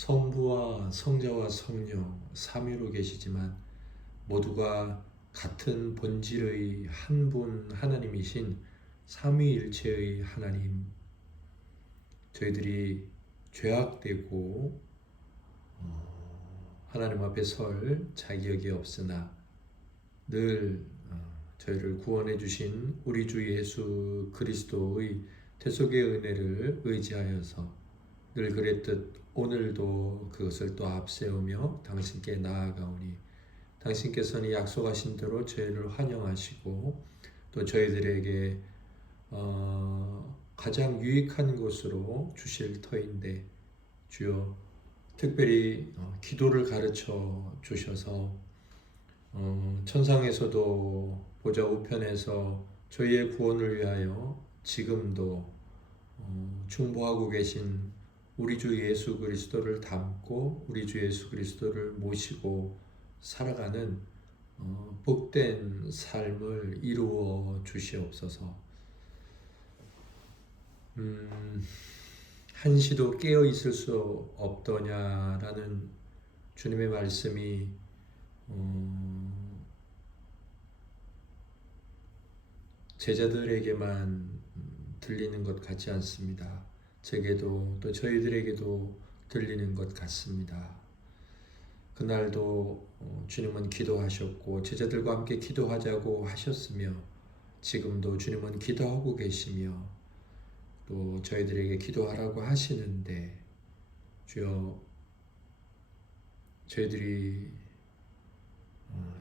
성부와 성자와 성령 삼위로 계시지만 모두가 같은 본질의 한 분 하나님이신 삼위일체의 하나님, 저희들이 죄악되고 하나님 앞에 설 자격이 없으나 늘 저희를 구원해 주신 우리 주 예수 그리스도의 대속의 은혜를 의지하여서 늘 그랬듯 오늘도 그것을 또 앞세우며 당신께 나아가오니 당신께서는 약속하신 대로 저희를 환영하시고 또 저희들에게 가장 유익한 곳으로 주실 터인데 주여 특별히 기도를 가르쳐 주셔서 천상에서도 보좌 우편에서 저희의 구원을 위하여 지금도 중보하고 계신 우리 주 예수 그리스도를 닮고 우리 주 예수 그리스도를 모시고 살아가는 복된 삶을 이루어 주시옵소서. 한시도 깨어 있을 수 없더냐라는 주님의 말씀이 제자들에게만 들리는 것 같지 않습니다. 제게도 또 저희들에게도 들리는 것 같습니다. 그날도 주님은 기도하셨고 제자들과 함께 기도하자고 하셨으며 지금도 주님은 기도하고 계시며 또 저희들에게 기도하라고 하시는데 주여 저희들이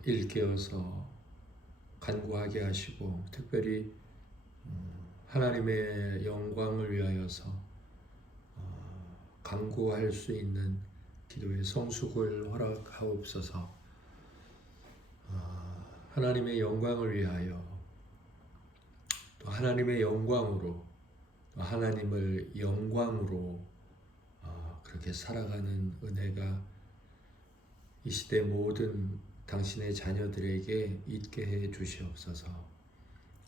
일깨어서 간구하게 하시고 특별히 하나님의 영광을 위하여서 간구할 수 있는 기도의 성숙을 허락하옵소서. 하나님의 영광을 위하여 또 하나님의 영광으로 또 하나님을 영광으로 그렇게 살아가는 은혜가 이 시대 모든 당신의 자녀들에게 있게 해 주시옵소서.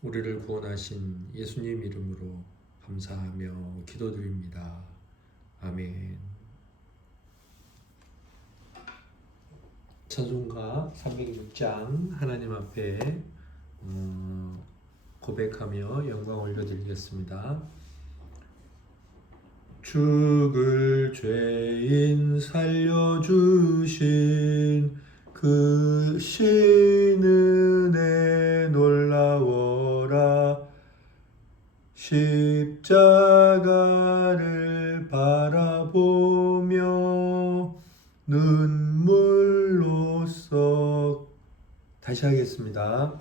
우리를 구원하신 예수님 이름으로 감사하며 기도드립니다. 아멘. 찬송가 306장 하나님 앞에 고백하며 영광 올려드리겠습니다. 죽을 죄인 살려주신 그 신은혜 놀라워라. 십자가를 바라보며 눈물로써 다시 하겠습니다.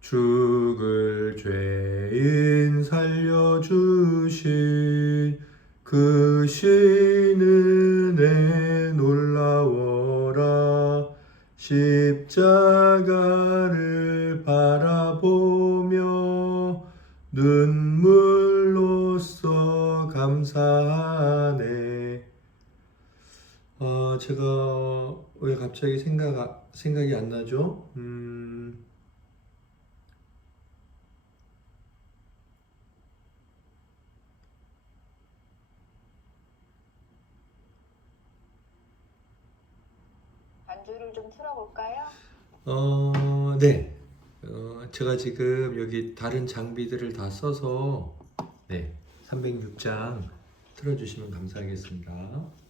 죽을 죄인 살려주신 그 신은혜 놀라워라. 십자가를 바라보며 눈물로써 감사하네. 제가 왜 갑자기 생각이 안 나죠? 반주를 좀 틀어볼까요? 네. 제가 지금 여기 다른 장비들을 다 써서 306장 틀어주시면 감사하겠습니다.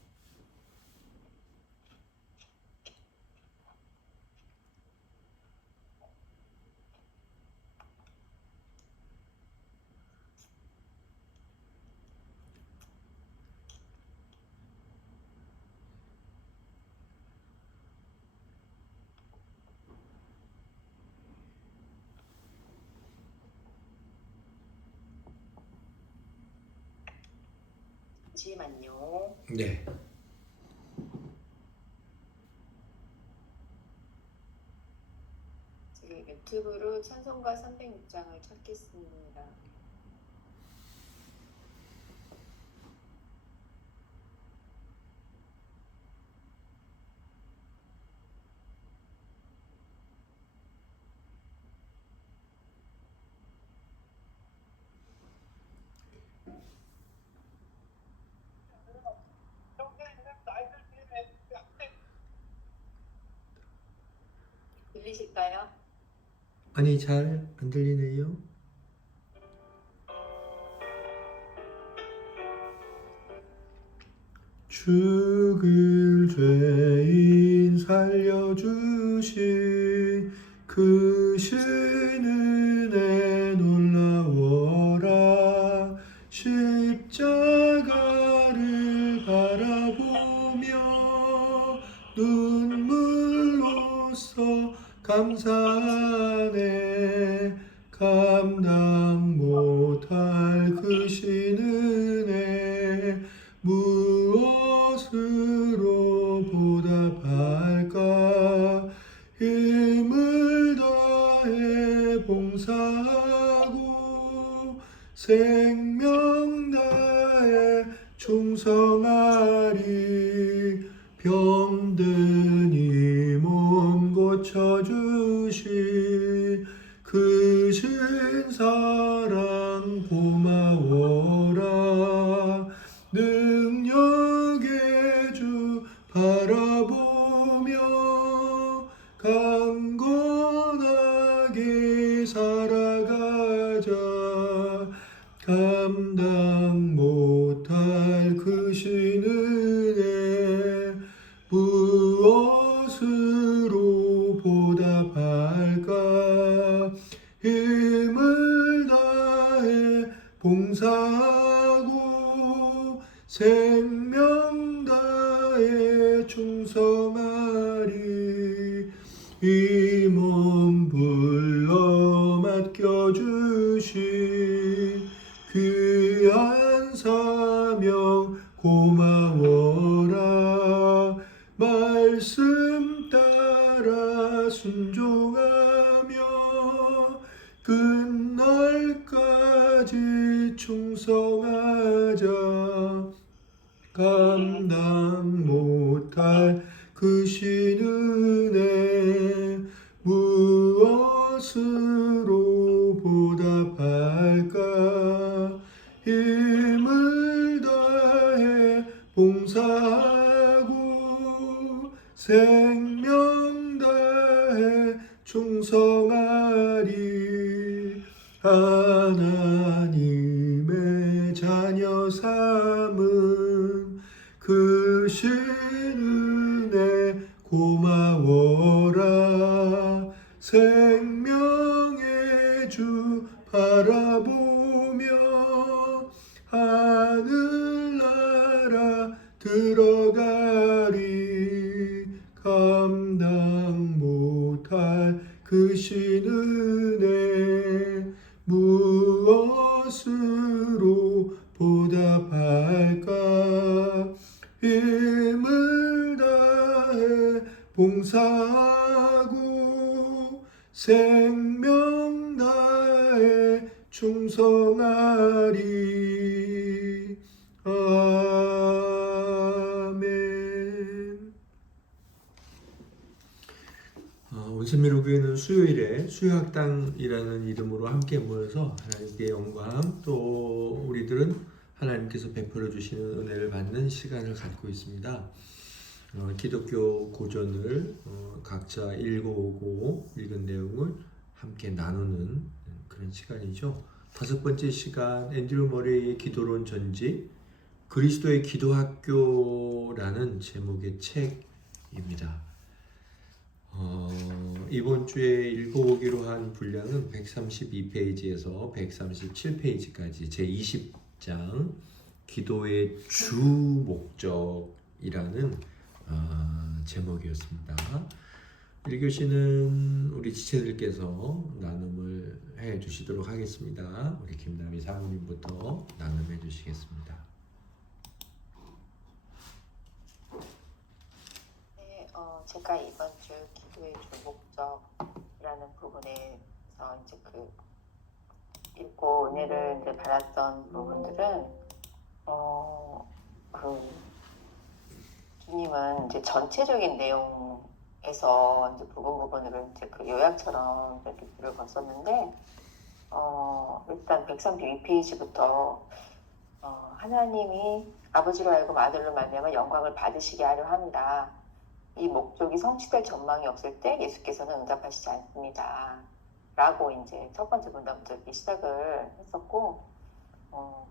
잠시만요. 네. 지금 유튜브로 찬송가 306장을 찾겠습니다. 들리실까요? 아니, 잘 안 들리네요. 죽을 죄인 살려주신 그 신은혜 놀라워라. 십자가를 바라보며 눈물로써 감사하네. 감당 못할 그 신은혜 무엇으로 보답할까? 힘을 다해 봉사하고 생명 다해 충성하리. 병든 이 몸 고쳐주시 그 신사랑 고마워라. 능력의 주 바라보며 강건하게 살아가자. 감당 못할 그 신은혜 무엇으로 보답할까? 힘을 다해 봉사하고 생명 다해 충성하리. 이 몸 불러 맡겨주신 귀한 사명 고마워라. 말씀 따라 순종하며 끝날까지 충성하자. 감당 못할 그 신은혜 무엇으로 보답할까? 힘을 다해 봉사하고 생명 다해 충성하리. 하나님의 자녀 삼은 그 신은혜 고마워라. 생명의 주 바라보며 하늘나라 들어가리. 감당 못할 그 신은혜 무엇으로 보답할까? 힘을 다해 봉사하고 생명 다해 충성하리. 아멘. 온센미로교회는 수요일에 수요학당이라는 이름으로 함께 모여서 하나님께 영광, 또 우리들은 하나님께서 베풀어 주시는 은혜를 받는 시간을 갖고 있습니다. 기독교 고전을 각자 읽어오고 읽은 내용을 함께 나누는 그런 시간이죠. 5번째 시간, 앤드류 머레이의 기도론 전집, 그리스도의 기도학교라는 제목의 책입니다. 이번 주에 읽어보기로 한 분량은 132페이지에서 137페이지까지 제20장 기도의 주 목적이라는 제목이었습니다. 1교시는 우리 지체들께서 나눔을 해 주시도록 하겠습니다. 우리 김남희 사모님부터 나눔해 주시겠습니다. 네, 제가 이번 주 기도의 주 목적이라는 부분에서 이제 읽고 은혜를 이제 받았던 부분들은 주님은 이제 전체적인 내용에서 이제 부분으로 이제 요약처럼 이렇게 글을 봤었는데 일단 132페이지부터 하나님이 아버지로 하여금 아들로 말미암아 영광을 받으시게 하려 합니다. 이 목적이 성취될 전망이 없을 때 예수께서는 응답하시지 않습니다. 라고 이제 첫 번째 문단부터 이렇게 시작을 했었고,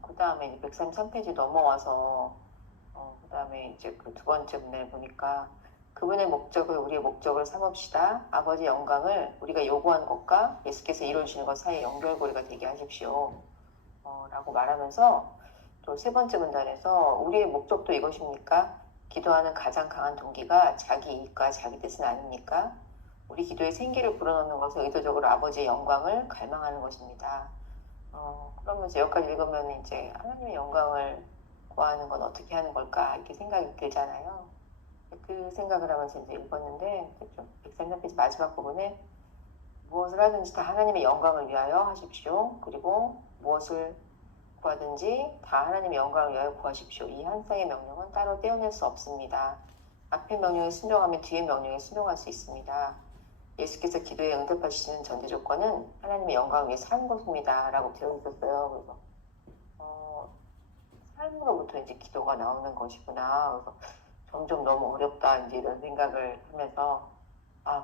그 다음에 133페이지 넘어와서, 그 다음에 이제 그 두 번째 문단을 보니까 그분의 목적을 우리의 목적을 삼읍시다. 아버지의 영광을 우리가 요구한 것과 예수께서 이루어주시는 것 사이에 연결고리가 되게 하십시오. 라고 말하면서 또 세 번째 문단에서 우리의 목적도 이것입니까? 기도하는 가장 강한 동기가 자기 이익과 자기 뜻은 아닙니까? 우리 기도에 생기를 불어넣는 것은 의도적으로 아버지의 영광을 갈망하는 것입니다. 그러면서 여기까지 읽으면 이제 하나님의 영광을 구하는 건 어떻게 하는 걸까 이렇게 생각이 들잖아요. 그 생각을 하면서 이제 읽었는데 133페이지 마지막 부분에 무엇을 하든지 다 하나님의 영광을 위하여 하십시오. 그리고 무엇을 구하든지 다 하나님의 영광을 위하여 구하십시오. 이 한 쌍의 명령은 따로 떼어낼 수 없습니다. 앞의 명령에 순종하면 뒤의 명령에 순종할 수 있습니다. 예수께서 기도에 응답하시는 전제 조건은 하나님의 영광을 위해 사는 것입니다. 라고 되어 있었어요. 그래서 삶으로부터 이제 기도가 나오는 것이구나. 그래서 점점 너무 어렵다 이제 이런 생각을 하면서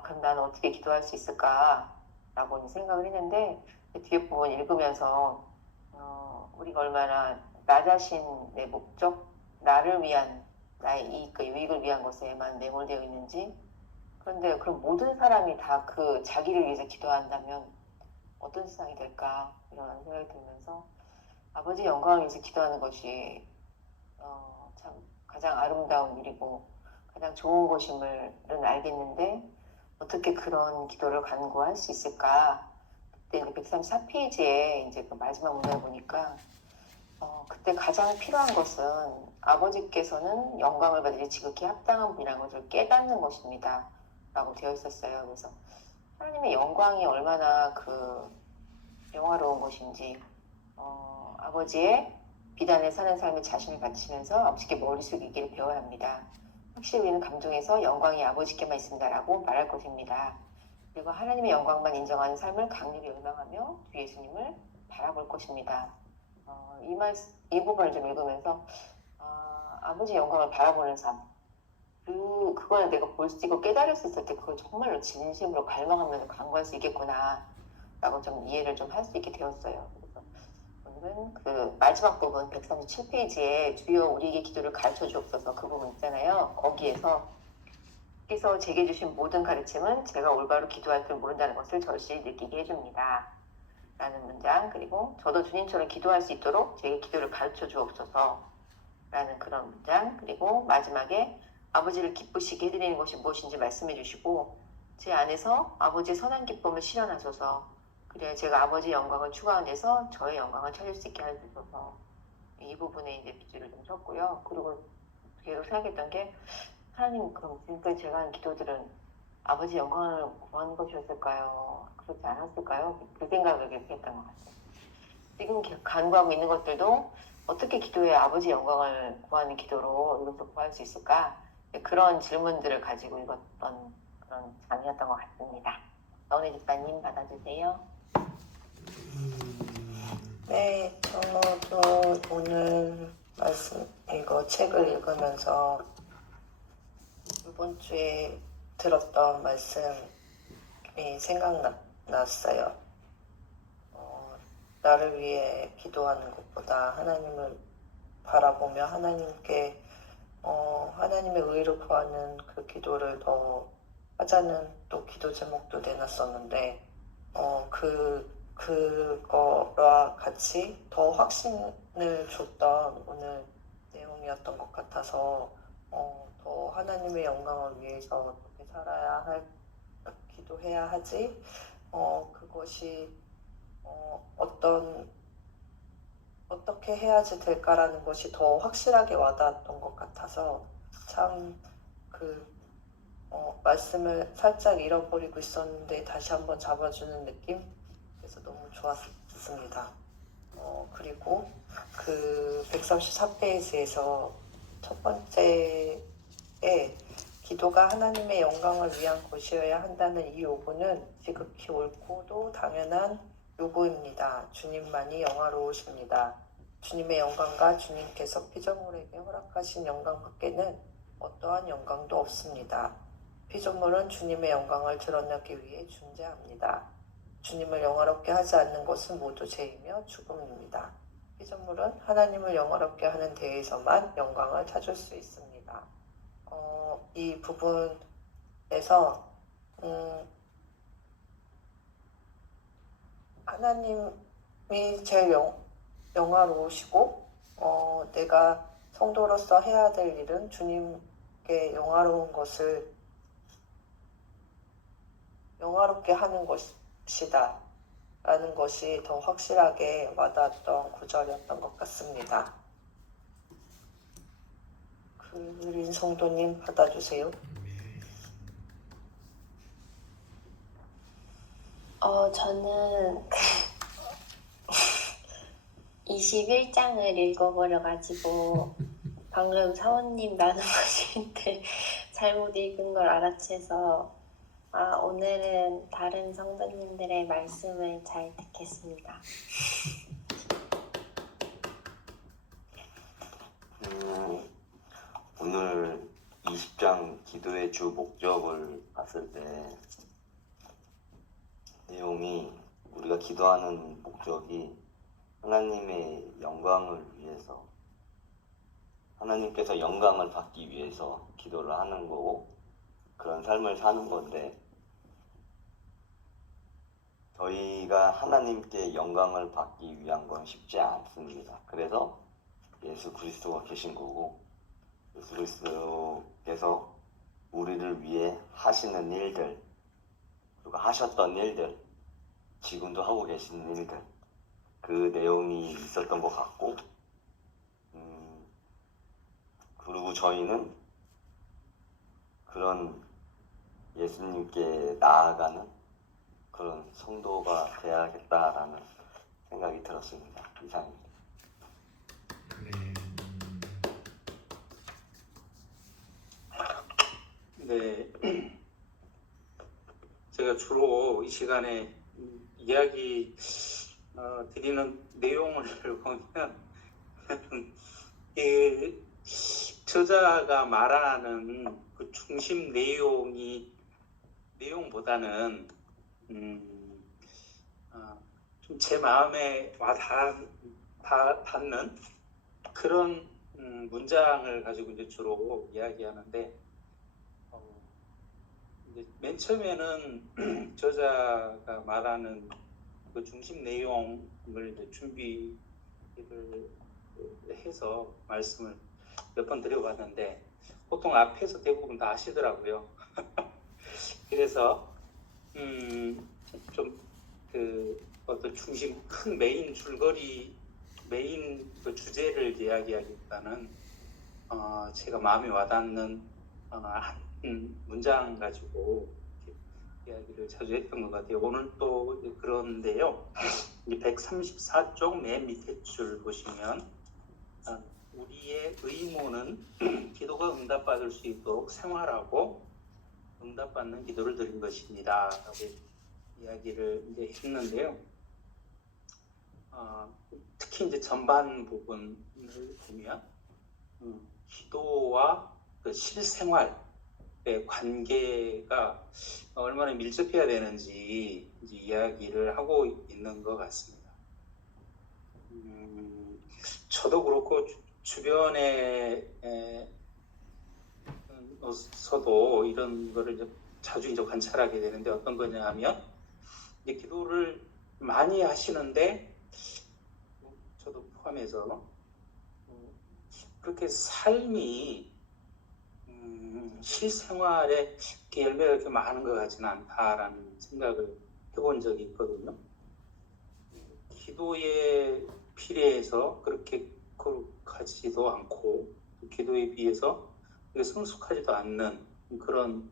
그럼 나는 어떻게 기도할 수 있을까? 라고 생각을 했는데 뒤에 부분 읽으면서 우리가 얼마나 나 자신의 목적, 나를 위한 나의 이익과 유익을 위한 것에만 매몰되어 있는지. 그런데 그럼 모든 사람이 다 그 자기를 위해서 기도한다면 어떤 세상이 될까 이런 생각이 들면서 아버지 영광을 위해서 기도하는 것이 참 가장 아름다운 일이고 가장 좋은 것임을은 알겠는데 어떻게 그런 기도를 간구할 수 있을까? 그때 이제 134페이지에 이제 그 마지막 문단을 보니까 그때 가장 필요한 것은 아버지께서는 영광을 받으리 지극히 합당한 분이라는 것을 깨닫는 것입니다. 라고 되어 있었어요. 그래서 하나님의 영광이 얼마나 그 영화로운 것인지 아버지의 비단에 사는 삶에 자신을 바치면서 아버지께 머리 숙이기를 배워야 합니다. 확실히 우리는 감동에서 영광이 아버지께만 있습니다라고 말할 것입니다. 그리고 하나님의 영광만 인정하는 삶을 강렬히 열망하며 주 예수님을 바라볼 것입니다. 이 부분을 좀 읽으면서 아버지 영광을 바라보는 삶 그걸 내가 볼 수 있고 깨달을 수 있을 때 그걸 정말로 진심으로 갈망하면서 간구할 수 있겠구나 라고 좀 이해를 좀 할 수 있게 되었어요. 그래서 오늘은 그 마지막 부분 137페이지에 주여 우리에게 기도를 가르쳐 주옵소서 그 부분 있잖아요. 거기에서 제게 주신 모든 가르침은 제가 올바로 기도할 줄 모른다는 것을 절실히 느끼게 해줍니다. 라는 문장, 그리고 저도 주님처럼 기도할 수 있도록 제게 기도를 가르쳐 주옵소서 라는 그런 문장, 그리고 마지막에 아버지를 기쁘시게 해드리는 것이 무엇인지 말씀해 주시고 제 안에서 아버지의 선한 기쁨을 실현하소서. 그래야 제가 아버지의 영광을 추구하는 데서 저의 영광을 찾을 수 있게 해주소서. 이 부분에 이제 빗줄을 좀 쳤고요. 그리고 계속 생각했던 게 하나님 그럼 지금까지 제가 한 기도들은 아버지 영광을 구하는 것이었을까요? 그렇지 않았을까요? 그 생각을 이렇게 했던 것 같아요. 지금 간구하고 있는 것들도 어떻게 기도에 아버지 영광을 구하는 기도로 이것도 구할 수 있을까? 그런 질문들을 가지고 읽었던 그런 장이었던 것 같습니다. 너네 집사님 받아주세요. 네, 저도 오늘 이거 책을 읽으면서 이번 주에 들었던 말씀이 생각났어요. 나를 위해 기도하는 것보다 하나님을 바라보며 하나님의 의를 구하는 그 기도를 더 하자는 또 기도 제목도 내놨었는데 그거와 같이 더 확신을 줬던 오늘 내용이었던 것 같아서 더 하나님의 영광을 위해서 어떻게 기도해야 하지? 그것이 어떻게 해야지 될까라는 것이 더 확실하게 와닿았던 것 같아서 참 말씀을 살짝 잃어버리고 있었는데 다시 한번 잡아주는 느낌? 그래서 너무 좋았습니다. 그리고 그 134페이지에서 첫 번째에 기도가 하나님의 영광을 위한 것이어야 한다는 이 요구는 지극히 옳고도 당연한 요구입니다. 주님만이 영화로우십니다. 주님의 영광과 주님께서 피조물에게 허락하신 영광 밖에는 어떠한 영광도 없습니다. 피조물은 주님의 영광을 드러내기 위해 존재합니다. 주님을 영화롭게 하지 않는 것은 모두 죄이며 죽음입니다. 피조물은 하나님을 영화롭게 하는 데에서만 영광을 찾을 수 있습니다. 이 부분에서 하나님이 제일 영화로우시고 내가 성도로서 해야 될 일은 주님께 영화로운 것을 영화롭게 하는 것이다 라는 것이 더 확실하게 와닿았던 구절이었던 것 같습니다. 그린 성도님 받아주세요. 저는 21장을 읽어버려가지고 방금 사원님 나눠주실 때 잘못 읽은 걸 알아채서 오늘은 다른 성도님들의 말씀을 잘 듣겠습니다. 오늘 20장 기도의 주 목적을 봤을 때 내용이 우리가 기도하는 목적이 하나님의 영광을 위해서 하나님께서 영광을 받기 위해서 기도를 하는 거고 그런 삶을 사는 건데 저희가 하나님께 영광을 받기 위한 건 쉽지 않습니다. 그래서 예수 그리스도가 계신 거고 예수 그리스도께서 우리를 위해 하시는 일들 그리고 하셨던 일들 지금도 하고 계시는 일들 그 내용이 있었던 것 같고 그리고 저희는 그런 예수님께 나아가는 그런 성도가 되어야겠다라는 생각이 들었습니다. 이상입니다. 네, 제가 주로 이 시간에 이야기 드리는 내용을 보면 저자가 말하는 그 중심 내용보다는 좀 제 마음에 닿는 그런 문장을 가지고 이제 주로 이야기하는데 이제 맨 처음에는 저자가 말하는 그 중심 내용을 이제 준비를 해서 말씀을 몇 번 드려봤는데 보통 앞에서 대부분 다 아시더라고요. 그래서 좀 그 어떤 중심 큰 메인 그 주제를 이야기하기보다는 제가 마음에 와닿는 한 문장 가지고 이야기를 자주 했던 것 같아요. 오늘 또 그런데요. 134쪽 맨 밑에 줄 보시면 우리의 의무는 기도가 응답받을 수 있도록 생활하고 응답받는 기도를 드린 것입니다. 라고 이야기를 이제 했는데요. 특히 이제 전반 부분을 보면 기도와 그 실생활의 관계가 얼마나 밀접해야 되는지 이제 이야기를 하고 있는 것 같습니다. 저도 그렇고 주변에서도 이런 거를 이제 자주 이제 관찰하게 되는데 어떤 거냐 하면 이제 기도를 많이 하시는데 저도 포함해서 그렇게 삶이 실생활에 이렇게 열매가 이렇게 많은 것 같지는 않다라는 생각을 해본 적이 있거든요. 기도에 비례해서 그렇게 거룩하지도 않고 기도에 비해서 성숙하지도 않는 그런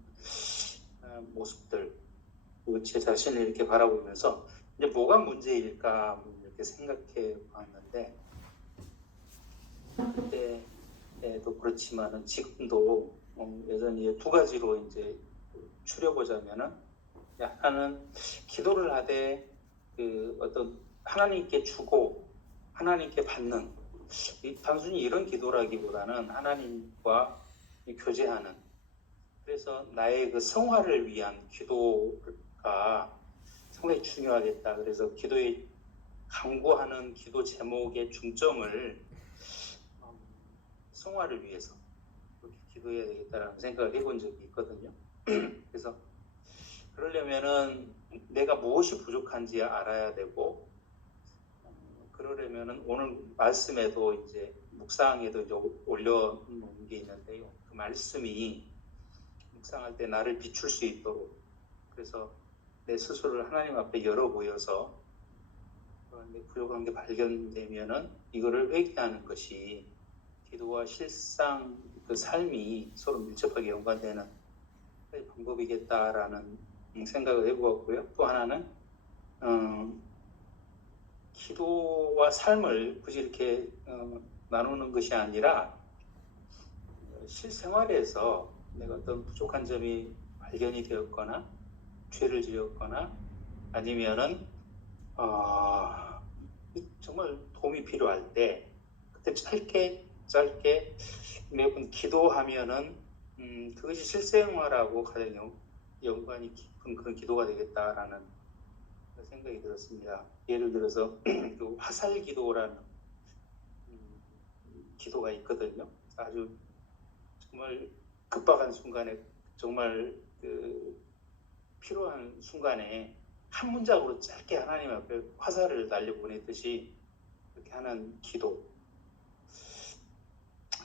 모습들 그리고 제 자신을 이렇게 바라보면서 이제 뭐가 문제일까 이렇게 생각해 봤는데 그때도 그렇지만은 지금도 여전히 두 가지로 이제 추려보자면은 하나는 기도를 하되 그 어떤 하나님께 주고 하나님께 받는 단순히 이런 기도라기보다는 하나님과 교제하는 그래서 나의 그 성화를 위한 기도가 상당히 중요하겠다. 그래서 기도에 강구하는 기도 제목의 중점을 성화를 위해서 그렇게 기도해야 되겠다라는 생각을 해본 적이 있거든요. 그래서 그러려면은 내가 무엇이 부족한지 알아야 되고, 그러려면은 오늘 말씀에도 이제 묵상에도 이제 올려놓은 게 있는데요. 그 말씀이 묵상할 때 나를 비출 수 있도록, 그래서 내 스스로를 하나님 앞에 열어 보여서 내 부족한 게 발견되면은 이거를 회개하는 것이 기도와 실상 그 삶이 서로 밀접하게 연관되는 방법이겠다라는 생각을 해보았고요. 또 하나는 기도와 삶을 굳이 이렇게 나누는 것이 아니라 실생활에서 내가 어떤 부족한 점이 발견이 되었거나 죄를 지었거나 아니면은 정말 도움이 필요할 때 그때 짧게 매번 기도하면은 그것이 실생활하고 가장 연관이 깊은 그런 기도가 되겠다라는 생각이 들었습니다. 예를 들어서 그 화살 기도라는 기도가 있거든요. 아주 정말 급박한 순간에 정말 그 필요한 순간에 한 문장으로 짧게 하나님 앞에 화살을 날려보내듯이 그렇게 하는 기도,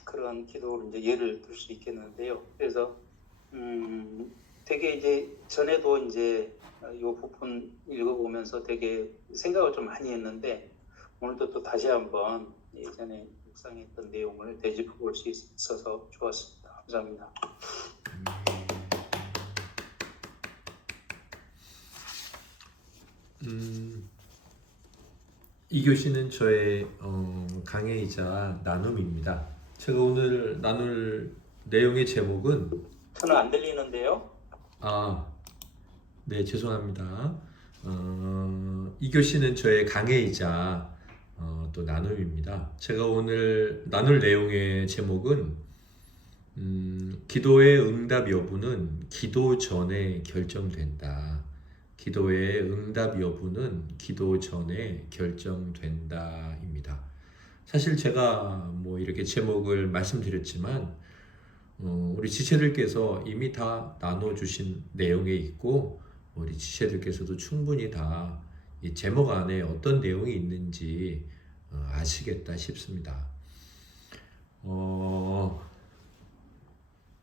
그런 기도를 이제 예를 들 수 있겠는데요. 그래서 되게 이제 전에도 이제 이 부분 읽어보면서 되게 생각을 좀 많이 했는데 오늘도 또 다시 한번 예전에 묵상했던 내용을 되짚어 볼 수 있어서 좋았습니다. 감사합니다. 이 교시는 저의 강해이자 나눔입니다. 제가 오늘 나눌 내용의 제목은 저는 안 들리는데요. 네, 죄송합니다. 이 교시는 저의 강해이자 또 나눔입니다. 제가 오늘 나눌 내용의 제목은 기도의 응답 여부는 기도 전에 결정된다. 기도의 응답 여부는 기도 전에 결정된다입니다. 사실 제가 뭐 이렇게 제목을 말씀드렸지만 우리 지체들께서 이미 다 나눠주신 내용에 있고 우리 지체들께서도 충분히 다 이 제목 안에 어떤 내용이 있는지 아시겠다 싶습니다.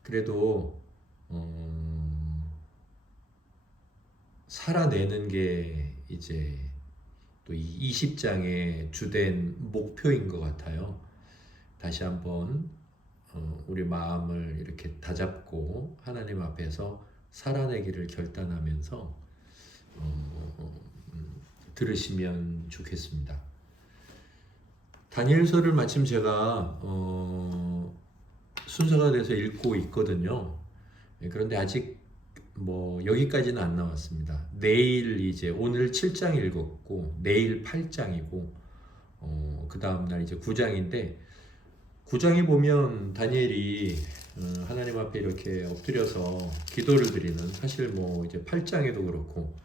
그래도 살아내는 게 이제 또 이 20장의 주된 목표인 것 같아요. 다시 한번 우리 마음을 이렇게 다잡고 하나님 앞에서 살아내기를 결단하면서 들으시면 좋겠습니다. 다니엘서를 마침 제가 순서가 돼서 읽고 있거든요. 그런데 아직 뭐 여기까지는 안 나왔습니다. 내일 이제 오늘 7장 읽었고 내일 8장이고 그 다음날 이제 9장인데 9장에 보면 다니엘이 하나님 앞에 이렇게 엎드려서 기도를 드리는, 사실 뭐 이제 8장에도 그렇고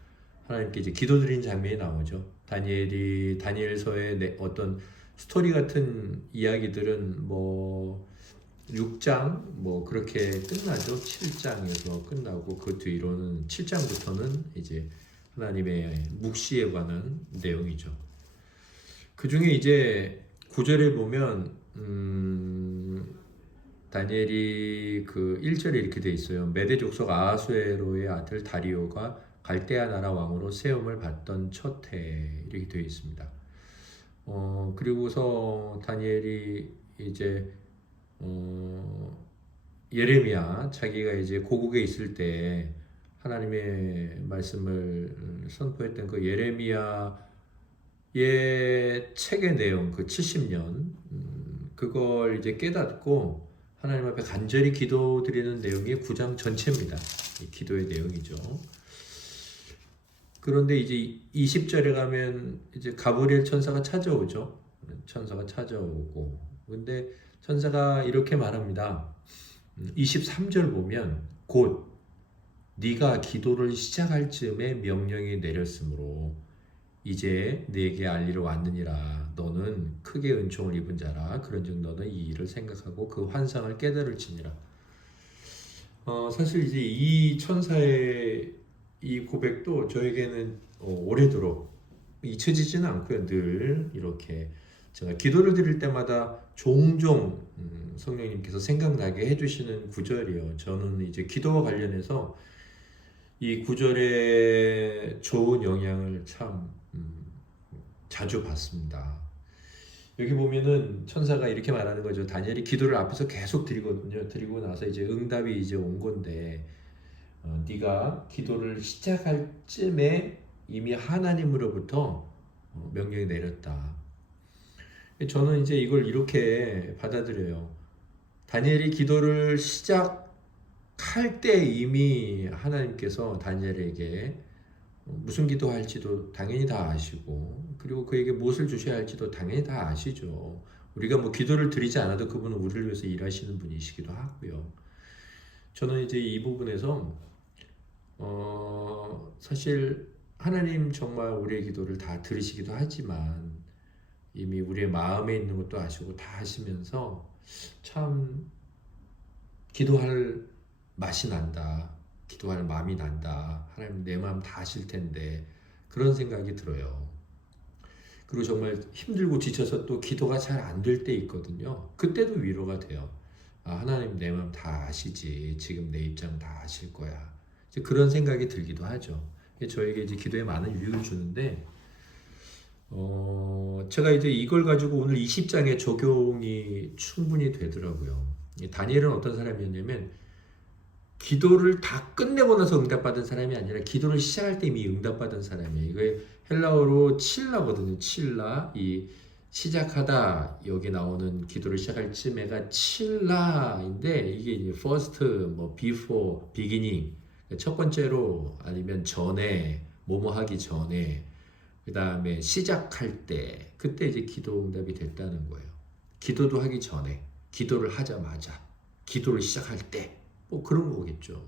하나님께 이제 기도 드리는 장면이 나오죠. 다니엘이 다니엘서의 어떤 스토리 같은 이야기들은 뭐 6장 뭐 그렇게 끝나죠. 7장에서 끝나고 그 뒤로는 7장부터는 이제 하나님의 묵시에 관한 내용이죠. 그 중에 이제 9절에 보면 다니엘이 그 1절에 이렇게 돼 있어요. 메대 족속 아하수에로의 아들 다리오가 갈대아 나라 왕으로 세움을 받던 첫 해, 이렇게 되어 있습니다. 그리고서 다니엘이 이제 예레미야, 자기가 이제 고국에 있을 때 하나님의 말씀을 선포했던 그 예레미야의 책의 내용, 그 70년 그걸 이제 깨닫고 하나님 앞에 간절히 기도드리는 내용이 9장 전체입니다. 이 기도의 내용이죠. 그런데 이제 20절에 가면 이제 가브리엘 천사가 찾아오죠. 천사가 찾아오고, 근데 천사가 이렇게 말합니다. 23절 보면 곧 네가 기도를 시작할 즈음에 명령이 내렸으므로 이제 네게 알리러 왔느니라. 너는 크게 은총을 입은 자라. 그런즉 너는 이 일을 생각하고 그 환상을 깨달을지니라. 사실 이제 이 천사의 이 고백도 저에게는 오래도록 잊혀지지는 않고요. 늘 이렇게 제가 기도를 드릴 때마다 종종 성령님께서 생각나게 해주시는 구절이요. 저는 이제 기도와 관련해서 이 구절의 좋은 영향을 참 자주 받습니다. 여기 보면은 천사가 이렇게 말하는 거죠. 다니엘이 기도를 앞에서 계속 드리거든요. 드리고 나서 이제 응답이 이제 온 건데, 네가 기도를 시작할 쯤에 이미 하나님으로부터 명령이 내렸다. 저는 이제 이걸 이렇게 받아들여요. 다니엘이 기도를 시작할 때 이미 하나님께서 다니엘에게 무슨 기도할지도 당연히 다 아시고, 그리고 그에게 무엇을 주셔야 할지도 당연히 다 아시죠. 우리가 뭐 기도를 드리지 않아도 그분은 우리를 위해서 일하시는 분이시기도 하고요. 저는 이제 이 부분에서 사실 하나님 정말 우리의 기도를 다 들으시기도 하지만 이미 우리의 마음에 있는 것도 아시고 다 하시면서 참 기도할 맛이 난다. 기도할 마음이 난다. 하나님 내 마음 다 아실 텐데 그런 생각이 들어요. 그리고 정말 힘들고 지쳐서 또 기도가 잘 안 될 때 있거든요. 그때도 위로가 돼요. 하나님 내 마음 다 아시지. 지금 내 입장 다 아실 거야. 이제 그런 생각이 들기도 하죠. 저에게 이제 기도에 많은 유익을 주는데 제가 이제 이걸 가지고 오늘 20장에 적용이 충분히 되더라고요. 다니엘은 어떤 사람이었냐면 기도를 다 끝내고 나서 응답받은 사람이 아니라 기도를 시작할 때 이미 응답받은 사람이에요. 이게 헬라어로 칠라거든요. 칠라. 이 시작하다 여기 나오는 기도를 시작할 쯤에가 칠라인데 이게 이제 first, 뭐 before, beginning 첫 번째로 아니면 전에 뭐뭐 하기 전에 그 다음에 시작할 때 그때 이제 기도 응답이 됐다는 거예요. 기도도 하기 전에 기도를 하자마자 기도를 시작할 때 뭐 그런 거겠죠.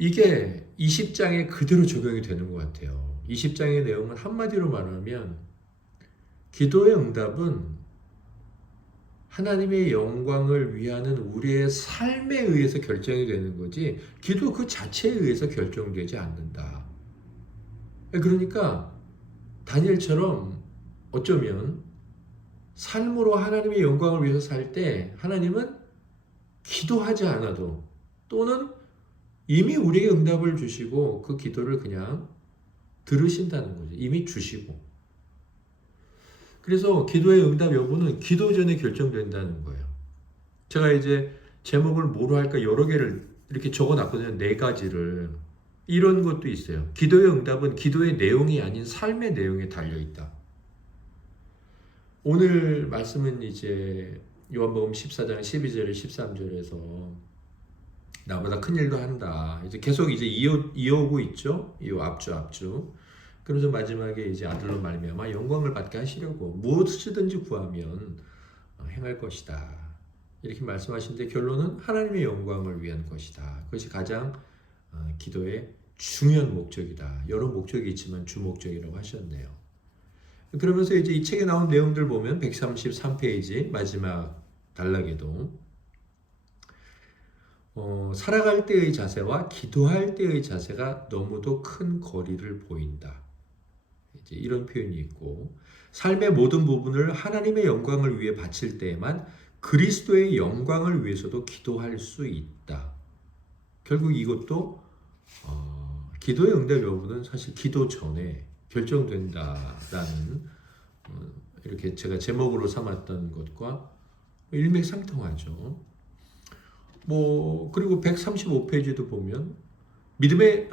이게 20장에 그대로 적용이 되는 것 같아요. 20장의 내용은 한마디로 말하면 기도의 응답은 하나님의 영광을 위하는 우리의 삶에 의해서 결정이 되는 거지 기도 그 자체에 의해서 결정되지 않는다. 그러니까 다니엘처럼 어쩌면 삶으로 하나님의 영광을 위해서 살 때 하나님은 기도하지 않아도 또는 이미 우리에게 응답을 주시고 그 기도를 그냥 들으신다는 거죠. 이미 주시고. 그래서 기도의 응답 여부는 기도 전에 결정된다는 거예요. 제가 이제 제목을 뭐로 할까 여러 개를 이렇게 적어놨거든요. 4가지를. 이런 것도 있어요. 기도의 응답은 기도의 내용이 아닌 삶의 내용에 달려있다. 오늘 말씀은 이제 요한복음 14장 12절에 13절에서 나보다 큰 일도 한다. 이제 계속 이제 이어오고 있죠. 이 앞주. 그러면서 마지막에 이제 아들로 말미암아 영광을 받게 하시려고 무엇이든지 구하면 행할 것이다. 이렇게 말씀하시는데 결론은 하나님의 영광을 위한 것이다. 그것이 가장 기도의 중요한 목적이다. 여러 목적이 있지만 주목적이라고 하셨네요. 그러면서 이제 이 책에 나온 내용들 보면 133페이지 마지막 단락에도 살아갈 때의 자세와 기도할 때의 자세가 너무도 큰 거리를 보인다. 이제 이런 표현이 있고 삶의 모든 부분을 하나님의 영광을 위해 바칠 때에만 그리스도의 영광을 위해서도 기도할 수 있다. 결국 이것도 기도의 응답 여부는 사실 기도 전에 결정된다라는 이렇게 제가 제목으로 삼았던 것과 일맥상통하죠. 뭐 그리고 135페이지도 보면 믿음의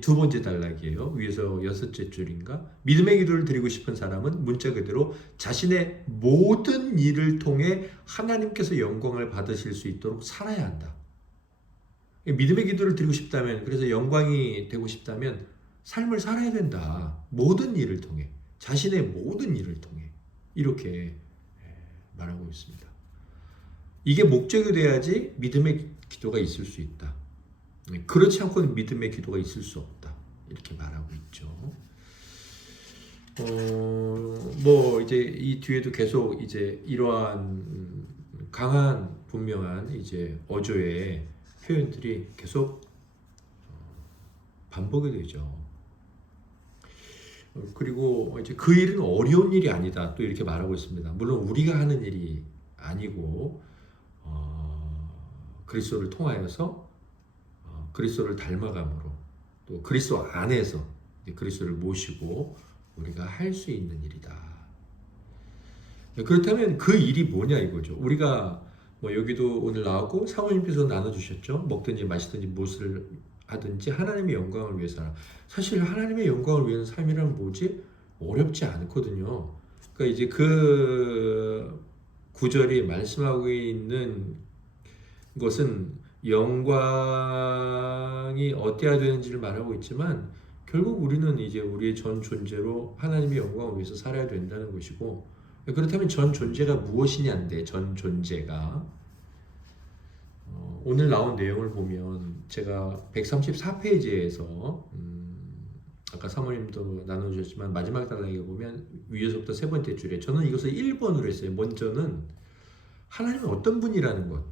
두 번째 단락이에요. 위에서 6째 줄인가? 믿음의 기도를 드리고 싶은 사람은 문자 그대로 자신의 모든 일을 통해 하나님께서 영광을 받으실 수 있도록 살아야 한다. 믿음의 기도를 드리고 싶다면, 그래서 영광이 되고 싶다면 삶을 살아야 된다. 모든 일을 통해, 자신의 모든 일을 통해 이렇게 말하고 있습니다. 이게 목적이 돼야지 믿음의 기도가 있을 수 있다. 그렇지 않고는 믿음의 기도가 있을 수 없다. 이렇게 말하고 있죠. 뭐 이제 이 뒤에도 계속 이제 이러한 강한 분명한 이제 어조의 표현들이 계속 반복이 되죠. 그리고 이제 그 일은 어려운 일이 아니다. 또 이렇게 말하고 있습니다. 물론 우리가 하는 일이 아니고 그리스도를 통하여서 그리스도를 닮아감으로 또 그리스도 안에서 그리스도를 모시고 우리가 할 수 있는 일이다. 그렇다면 그 일이 뭐냐 이거죠. 우리가 뭐 여기도 오늘 나왔고 사모님께서 나눠주셨죠. 먹든지 마시든지 무엇을 하든지 하나님의 영광을 위해서. 사실 하나님의 영광을 위한 삶이란 뭐지? 어렵지 않거든요. 그러니까 이제 그 구절이 말씀하고 있는 것은 영광이 어때야 되는지를 말하고 있지만 결국 우리는 이제 우리의 전 존재로 하나님의 영광을 위해서 살아야 된다는 것이고, 그렇다면 전 존재가 무엇이냐인데, 전 존재가 오늘 나온 내용을 보면 제가 134페이지에서 아까 사모님도 나눠주셨지만 마지막 단락에 보면 위에서부터 세 번째 줄에 저는 이것을 1번으로 했어요. 먼저는 하나님은 어떤 분이라는 것,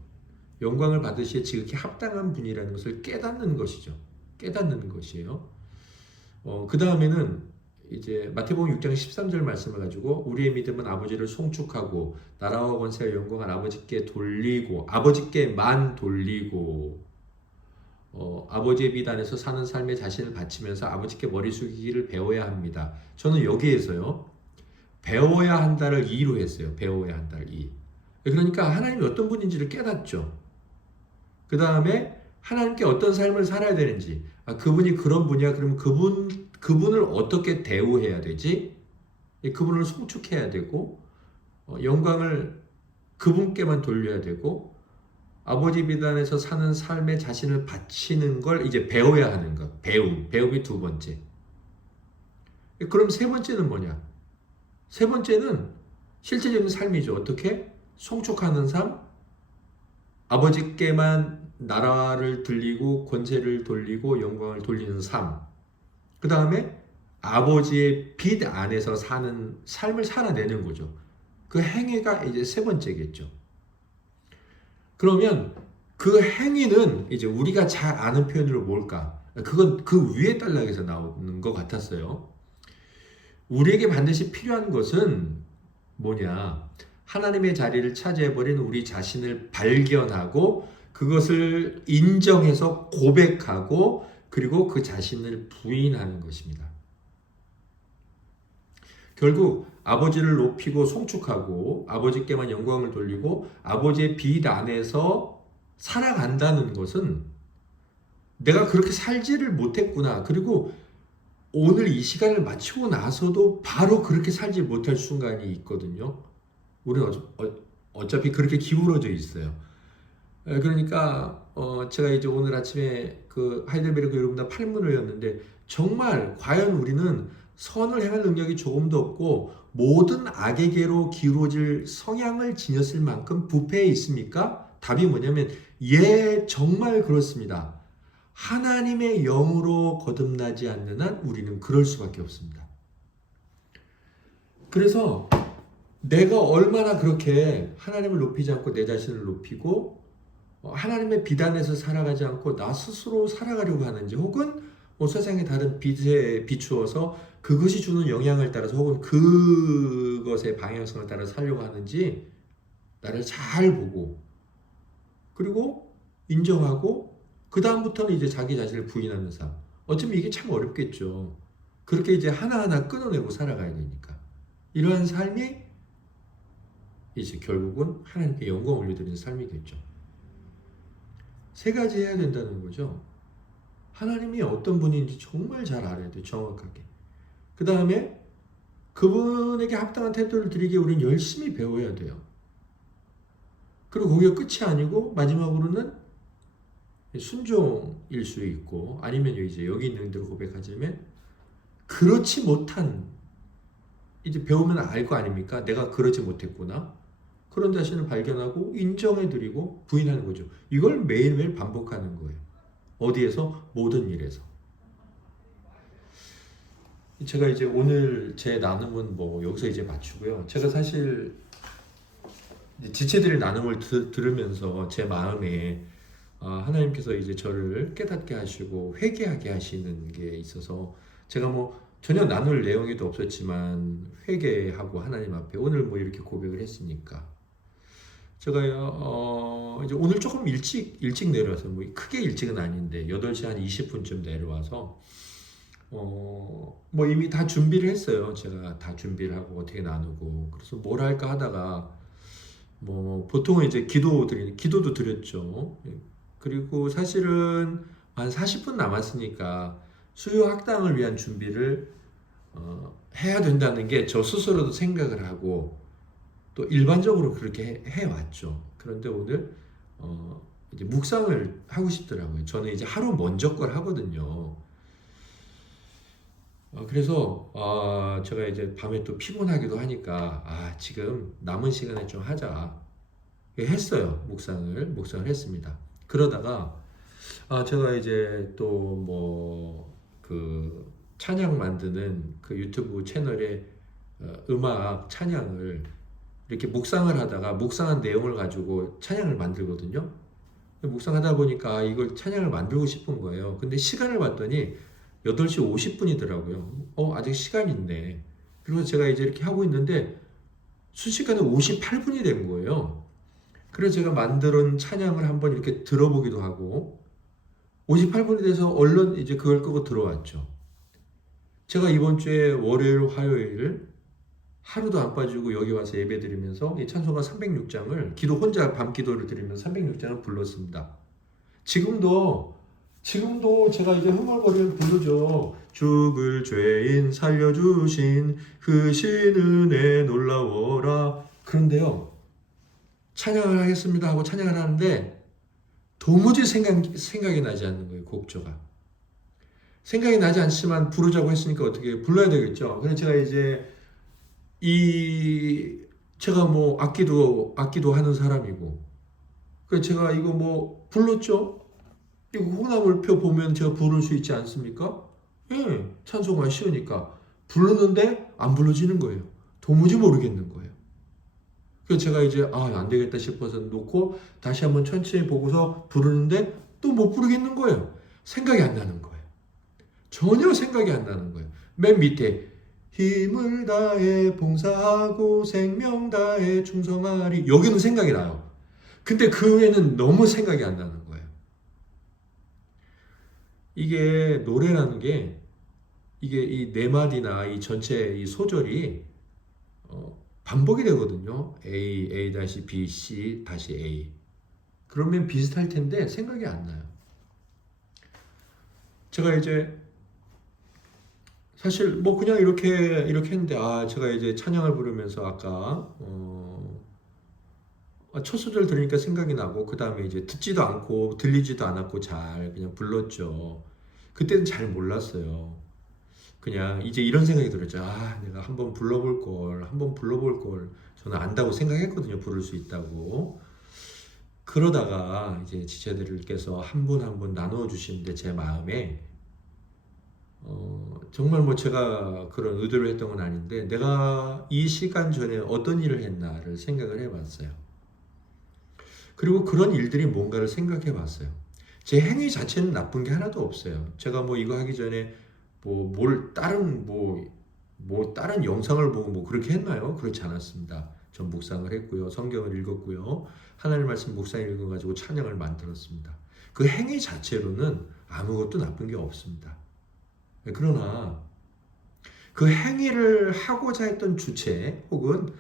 영광을 받으시에 지극히 합당한 분이라는 것을 깨닫는 것이죠. 깨닫는 것이에요. 그 다음에는 이제 마태복음 6장 13절 말씀을 가지고 우리의 믿음은 아버지를 송축하고 나라와 권세와 영광을 아버지께 돌리고 아버지께만 돌리고 아버지의 빛 안에서 사는 삶에 자신을 바치면서 아버지께 머리 숙이기를 배워야 합니다. 저는 여기에서요 배워야 한다를 2로 했어요. 배워야 한다를 2. 그러니까 하나님이 어떤 분인지를 깨닫죠. 그 다음에 하나님께 어떤 삶을 살아야 되는지, 그분이 그런 분이야. 그러면 그분을 어떻게 대우해야 되지? 그분을 송축해야 되고, 영광을 그분께만 돌려야 되고, 아버지 비단에서 사는 삶에 자신을 바치는 걸 이제 배워야 하는 것. 배움이 두 번째. 그럼 세 번째는 뭐냐? 세 번째는 실제적인 삶이죠. 어떻게? 송축하는 삶, 아버지께만 나라를 들리고 권세를 돌리고 영광을 돌리는 삶. 그 다음에 아버지의 빛 안에서 사는 삶을 살아내는 거죠. 그 행위가 이제 세 번째겠죠. 그러면 그 행위는 이제 우리가 잘 아는 표현으로 뭘까? 그건 그 위에 단락에서 나오는 것 같았어요. 우리에게 반드시 필요한 것은 뭐냐? 하나님의 자리를 차지해버린 우리 자신을 발견하고 그것을 인정해서 고백하고 그리고 그 자신을 부인하는 것입니다. 결국 아버지를 높이고 송축하고 아버지께만 영광을 돌리고 아버지의 빛 안에서 살아간다는 것은 내가 그렇게 살지를 못했구나. 그리고 오늘 이 시간을 마치고 나서도 바로 그렇게 살지 못할 순간이 있거든요. 우리는 어차피 그렇게 기울어져 있어요. 그러니까 제가 이제 오늘 아침에 그 하이델베르크 여러분들 8문을 외웠는데 정말 과연 우리는 선을 행할 능력이 조금도 없고 모든 악에게로 기울어질 성향을 지녔을 만큼 부패해 있습니까? 답이 뭐냐면 예, 정말 그렇습니다. 하나님의 영으로 거듭나지 않는 한 우리는 그럴 수밖에 없습니다. 그래서 내가 얼마나 그렇게 하나님을 높이지 않고 내 자신을 높이고 하나님의 빛 안에서 살아가지 않고 나 스스로 살아가려고 하는지 혹은 세상의 다른 빛에 비추어서 그것이 주는 영향을 따라서 혹은 그것의 방향성을 따라 살려고 하는지 나를 잘 보고 그리고 인정하고 그 다음부터는 이제 자기 자신을 부인하는 삶. 어쩌면 이게 참 어렵겠죠. 그렇게 이제 하나하나 끊어내고 살아가야 되니까. 이러한 삶이 이제 결국은 하나님께 영광을 올려드리는 삶이겠죠. 세 가지 해야 된다는 거죠. 하나님이 어떤 분인지 정말 잘 알아야 돼요. 정확하게. 그 다음에 그분에게 합당한 태도를 드리기에 우리는 열심히 배워야 돼요. 그리고 거기가 끝이 아니고 마지막으로는 순종일 수 있고 아니면 이제 여기 있는 대로 고백하자면 그렇지 못한 이제 배우면 알 거 아닙니까? 내가 그러지 못했구나. 그런 자신을 발견하고 인정해드리고 부인하는 거죠. 이걸 매일매일 반복하는 거예요. 어디에서? 모든 일에서. 제가 이제 오늘 제 나눔은 뭐 여기서 이제 마치고요. 제가 사실 이제 지체들의 나눔을 들으면서 제 마음에 하나님께서 이제 저를 깨닫게 하시고 회개하게 하시는 게 있어서 제가 뭐 전혀 나눌 내용에도 없었지만 회개하고 하나님 앞에 오늘 뭐 이렇게 고백을 했으니까 제가 이제 오늘 조금 일찍 내려와서 뭐 크게 일찍은 아닌데 8시 한 20분쯤 내려와서 뭐 이미 다 준비를 했어요. 제가 다 준비를 하고 어떻게 나누고 그래서 뭘 할까 하다가 뭐 보통은 이제 기도도 드렸죠. 그리고 사실은 한 40분 남았으니까 수요 학당을 위한 준비를 해야 된다는 게 저 스스로도 생각을 하고 또 일반적으로 그렇게 해왔죠. 그런데 오늘 이제 묵상을 하고 싶더라고요. 저는 이제 하루 먼저 걸 하거든요. 그래서 제가 이제 밤에 또 피곤하기도 하니까 지금 남은 시간에 좀 하자 했어요. 묵상을 했습니다. 그러다가 제가 이제 또 뭐 그 찬양 만드는 그 유튜브 채널에 음악 찬양을 이렇게 묵상을 하다가 묵상한 내용을 가지고 찬양을 만들거든요. 묵상하다 보니까 이걸 찬양을 만들고 싶은 거예요. 근데 시간을 봤더니 8시 50분이더라고요. 아직 시간이 있네. 그리고 제가 이제 이렇게 하고 있는데 순식간에 58분이 된 거예요. 그래서 제가 만든 찬양을 한번 이렇게 들어보기도 하고 58분이 돼서 얼른 이제 그걸 끄고 들어왔죠. 제가 이번 주에 월요일, 화요일 하루도 안 빠지고 여기 와서 예배 드리면서 이 찬송가 306장을 혼자 밤 기도를 드리면서 306장을 불렀습니다. 지금도 제가 이제 흥얼거리는 부르죠. 죽을 죄인 살려주신 그 신 은혜 놀라워라. 그런데요, 찬양을 하겠습니다 하고 찬양을 하는데 도무지 생각이 나지 않는 거예요. 곡조가 생각이 나지 않지만 부르자고 했으니까 어떻게 불러야 되겠죠. 그래서 제가 이제 제가 뭐 악기도 하는 사람이고 그래서 제가 이거 뭐 불렀죠. 이거 홍나물표 보면 제가 부를 수 있지 않습니까? 예, 찬송가 쉬우니까 부르는데 안 불러지는 거예요. 도무지 모르겠는 거예요. 그래서 제가 이제 안 되겠다 싶어서 놓고 다시 한번 천천히 보고서 부르는데 또 못 부르겠는 거예요. 생각이 안 나는 거예요. 전혀 생각이 안 나는 거예요. 맨 밑에 힘을 다해 봉사하고 생명 다해 충성하리 여기는 생각이 나요. 근데 그 외에는 너무 생각이 안 나는 거예요. 이게 노래라는 게 이게 이 네 마디나 이 전체 이 소절이 반복이 되거든요. A, A-B, C, 다시 A. 그러면 비슷할 텐데 생각이 안 나요. 제가 이제 사실 뭐 그냥 이렇게 했는데 제가 이제 찬양을 부르면서 아까 첫 소절 들으니까 생각이 나고 그 다음에 이제 듣지도 않고 들리지도 않았고 잘 그냥 불렀죠. 그때는 잘 몰랐어요. 그냥 이제 이런 생각이 들었죠. 내가 한번 불러볼 걸. 저는 안다고 생각했거든요. 부를 수 있다고. 그러다가 이제 지체들께서 한 분 한 분 나누어 주시는데 제 마음에 정말 뭐 제가 그런 의도를 했던 건 아닌데 내가 이 시간 전에 어떤 일을 했나를 생각을 해봤어요. 그리고 그런 일들이 뭔가를 생각해 봤어요. 제 행위 자체는 나쁜 게 하나도 없어요. 제가 뭐 이거 하기 전에 다른 영상을 보고 뭐 그렇게 했나요? 그렇지 않았습니다. 전 묵상을 했고요. 성경을 읽었고요. 하나님 말씀 묵상 읽어가지고 찬양을 만들었습니다. 그 행위 자체로는 아무것도 나쁜 게 없습니다. 그러나 그 행위를 하고자 했던 주체 혹은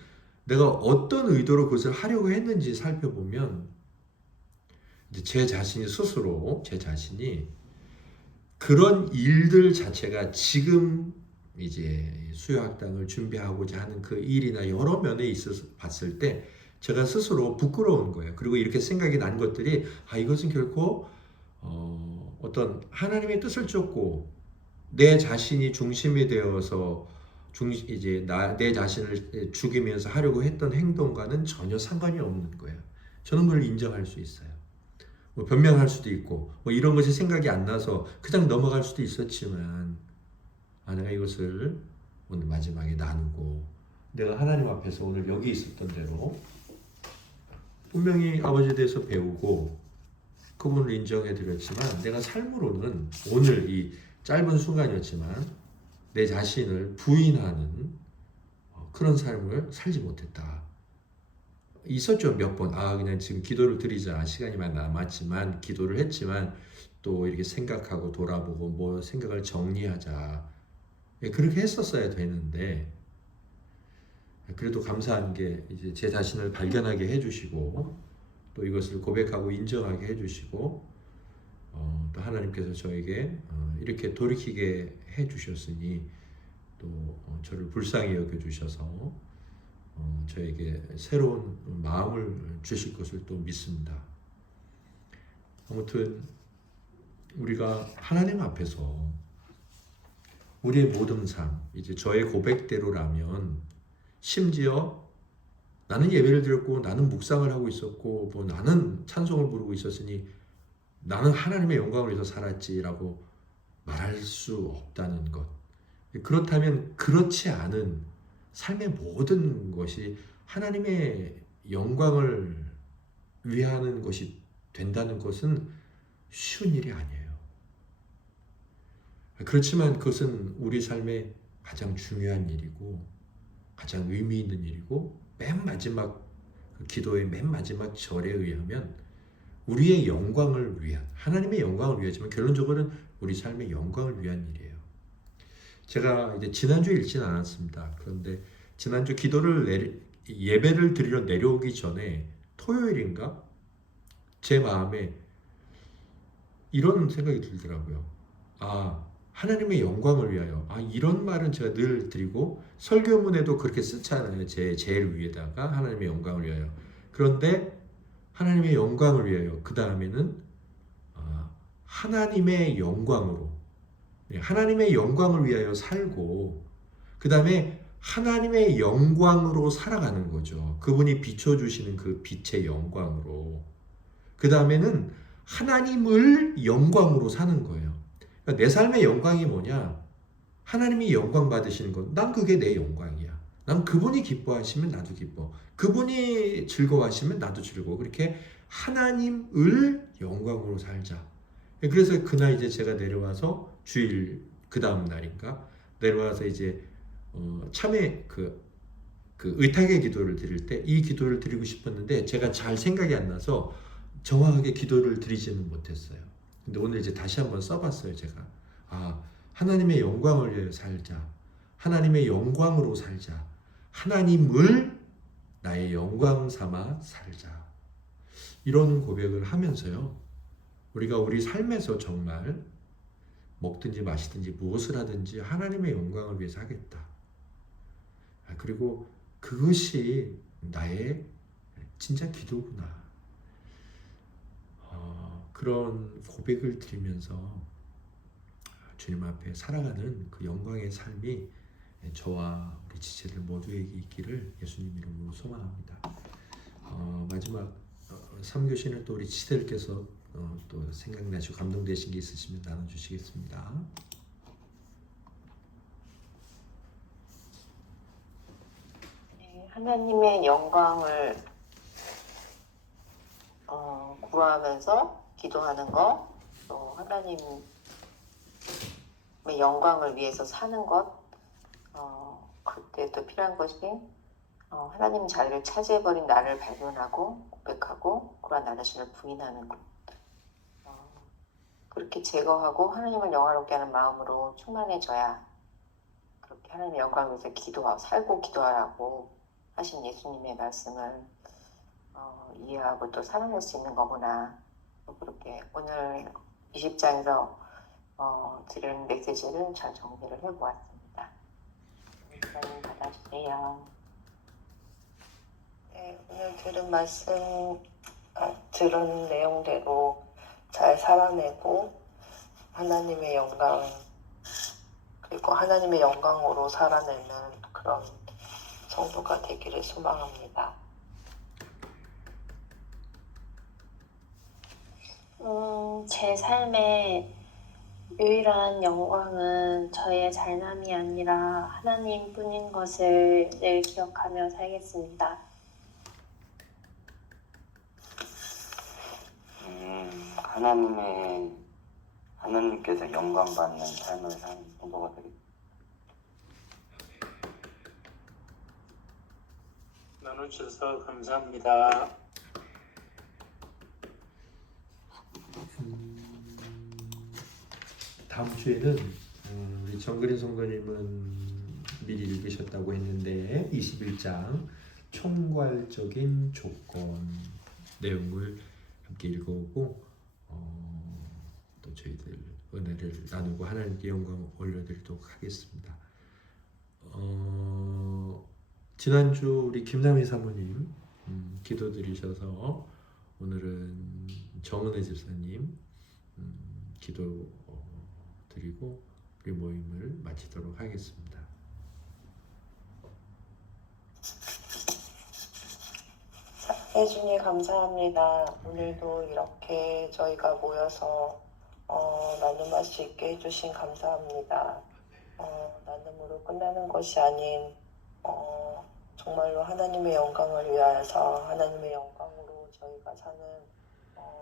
내가 어떤 의도로 그것을 하려고 했는지 살펴보면 이제 제 자신이 그런 일들 자체가 지금 이제 수요학당을 준비하고자 하는 그 일이나 여러 면에 있어서 봤을 때 제가 스스로 부끄러운 거예요. 그리고 이렇게 생각이 난 것들이 이것은 결코 어떤 하나님의 뜻을 쫓고 내 자신이 중심이 되어서 이제 내 자신을 죽이면서 하려고 했던 행동과는 전혀 상관이 없는 거예요. 저는 그걸 인정할 수 있어요. 뭐 변명할 수도 있고 뭐 이런 것이 생각이 안 나서 그냥 넘어갈 수도 있었지만 내가 이것을 오늘 마지막에 나누고 내가 하나님 앞에서 오늘 여기 있었던 대로 분명히 아버지에 대해서 배우고 그분을 인정해 드렸지만 내가 삶으로는 오늘 이 짧은 순간이었지만 내 자신을 부인하는 그런 삶을 살지 못했다. 있었죠, 몇 번. 그냥 지금 기도를 드리자. 시간이 많이 남았지만 기도를 했지만 또 이렇게 생각하고 돌아보고 뭐 생각을 정리하자. 그렇게 했었어야 되는데 그래도 감사한 게 이제 제 자신을 발견하게 해주시고 또 이것을 고백하고 인정하게 해주시고 또 하나님께서 저에게 이렇게 돌이키게 해주셨으니 또 저를 불쌍히 여겨주셔서 저에게 새로운 마음을 주실 것을 또 믿습니다. 아무튼 우리가 하나님 앞에서 우리의 모든 삶, 이제 저의 고백대로라면 심지어 나는 예배를 드렸고 나는 묵상을 하고 있었고 뭐 나는 찬송을 부르고 있었으니 나는 하나님의 영광을 위해서 살았지라고 말할 수 없다는 것. 그렇다면 그렇지 않은 삶의 모든 것이 하나님의 영광을 위하는 것이 된다는 것은 쉬운 일이 아니에요. 그렇지만 그것은 우리 삶의 가장 중요한 일이고 가장 의미 있는 일이고 맨 마지막 기도의 맨 마지막 절에 의하면 우리의 영광을 위한 하나님의 영광을 위하지만 결론적으로는 우리 삶의 영광을 위한 일이에요. 제가 이제 지난주에 읽진 않았습니다. 그런데 지난주 예배를 드리러 내려오기 전에 토요일인가 제 마음에 이런 생각이 들더라고요. 하나님의 영광을 위하여. 이런 말은 제가 늘 드리고 설교문에도 그렇게 쓰잖아요. 제일 위에다가 하나님의 영광을 위하여. 그런데 하나님의 영광을 위하여 그 다음에는 하나님의 영광으로 하나님의 영광을 위하여 살고 그 다음에 하나님의 영광으로 살아가는 거죠. 그분이 비춰주시는 그 빛의 영광으로. 그 다음에는 하나님을 영광으로 사는 거예요. 그러니까 내 삶의 영광이 뭐냐? 하나님이 영광 받으시는 것. 난 그게 내 영광이야. 난 그분이 기뻐하시면 나도 기뻐. 그분이 즐거워하시면 나도 즐거워. 그렇게 하나님을 영광으로 살자. 그래서 그날 이제 제가 내려와서 주일 그 다음 날인가 내려와서 이제 참회 그 의탁의 기도를 드릴 때 이 기도를 드리고 싶었는데 제가 잘 생각이 안 나서 정확하게 기도를 드리지는 못했어요. 근데 오늘 이제 다시 한번 써봤어요. 제가 하나님의 영광을 위해 살자. 하나님의 영광으로 살자. 하나님을 나의 영광 삼아 살자. 이런 고백을 하면서요. 우리가 우리 삶에서 정말 먹든지 마시든지 무엇을 하든지 하나님의 영광을 위해서 하겠다. 그리고 그것이 나의 진짜 기도구나. 그런 고백을 드리면서 주님 앞에 살아가는 그 영광의 삶이 저와 우리 지체들 모두에게 있기를 예수님 이름으로 소망합니다. 마지막 3교시는 또 우리 지체들께서 또 생각나시고 감동되신 게 있으시면 나눠주시겠습니다. 하나님의 영광을 구하면서 기도하는 것, 또 하나님의 영광을 위해서 사는 것, 그때 또 필요한 것이 하나님 자리를 차지해버린 나를 발견하고 고백하고 그러한 나 자신을 부인하는 것. 그렇게 제거하고 하나님을 영화롭게 하는 마음으로 충만해져야 그렇게 하나님의 영광을 위해서 기도하고 살고 기도하라고 하신 예수님의 말씀을 이해하고 또 살아낼 수 있는 거구나. 그렇게 오늘 20장에서 드리는 메시지를 잘 정리를 해보았습니다. 목사님 받아주세요. 네, 오늘 들은 말씀, 들은 내용대로 잘 살아내고 하나님의 영광 그리고 하나님의 영광으로 살아내는 그런 성도가 되기를 소망합니다. 제 삶의 유일한 영광은 저의 잘남이 아니라 하나님뿐인 것을 늘 기억하며 살겠습니다. 하나님께서 영광 받는 삶을 사는 성도가 되겠습니다. 나눠주셔서 감사합니다. 다음 주에는 우리 정그린 성도님은 미리 읽으셨다고 했는데 21장 총괄적인 조건 내용을 함께 읽어보고 또 저희들 은혜를 나누고 하나님께 영광 올려드리도록 하겠습니다. 지난주 우리 김남희 사모님 기도드리셔서 오늘은 정은혜 집사님 기도 드리고 우리 모임을 마치도록 하겠습니다. 혜준이 감사합니다. 오늘도 이렇게 저희가 모여서 나눔할 수 있게 해주신 감사합니다. 나눔으로 끝나는 것이 아닌 정말로 하나님의 영광을 위하여서 하나님의 영광으로 저희가 사는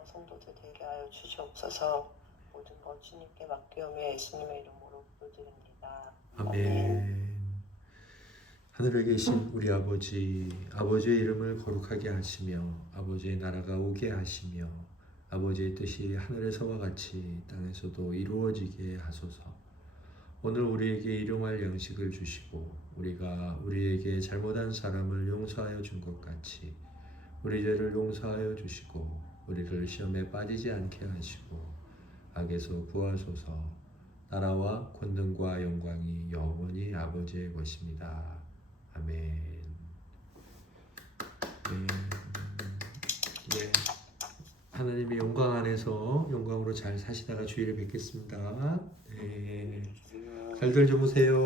성도들 되게 하여 주시옵소서. 모든 것 주님께 맡기오며 예수님의 이름으로 기도드립니다. 아멘. 하늘에 계신 우리 아버지, 아버지의 이름을 거룩하게 하시며 아버지의 나라가 오게 하시며 아버지의 뜻이 하늘에서와 같이 땅에서도 이루어지게 하소서. 오늘 우리에게 일용할 양식을 주시고 우리가 우리에게 잘못한 사람을 용서하여 준 것 같이 우리 죄를 용서하여 주시고 우리를 시험에 빠지지 않게 하시고 악에서 구하소서. 나라와 권능과 영광이 영원히 아버지의 것입니다. 아멘. 네. 하나님의 영광 안에서 영광으로 잘 사시다가 주의를 뵙겠습니다. 네. 잘들 주무세요.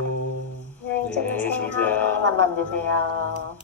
안녕히 네, 주무세요. 주무세요. 편한 밤 되세요.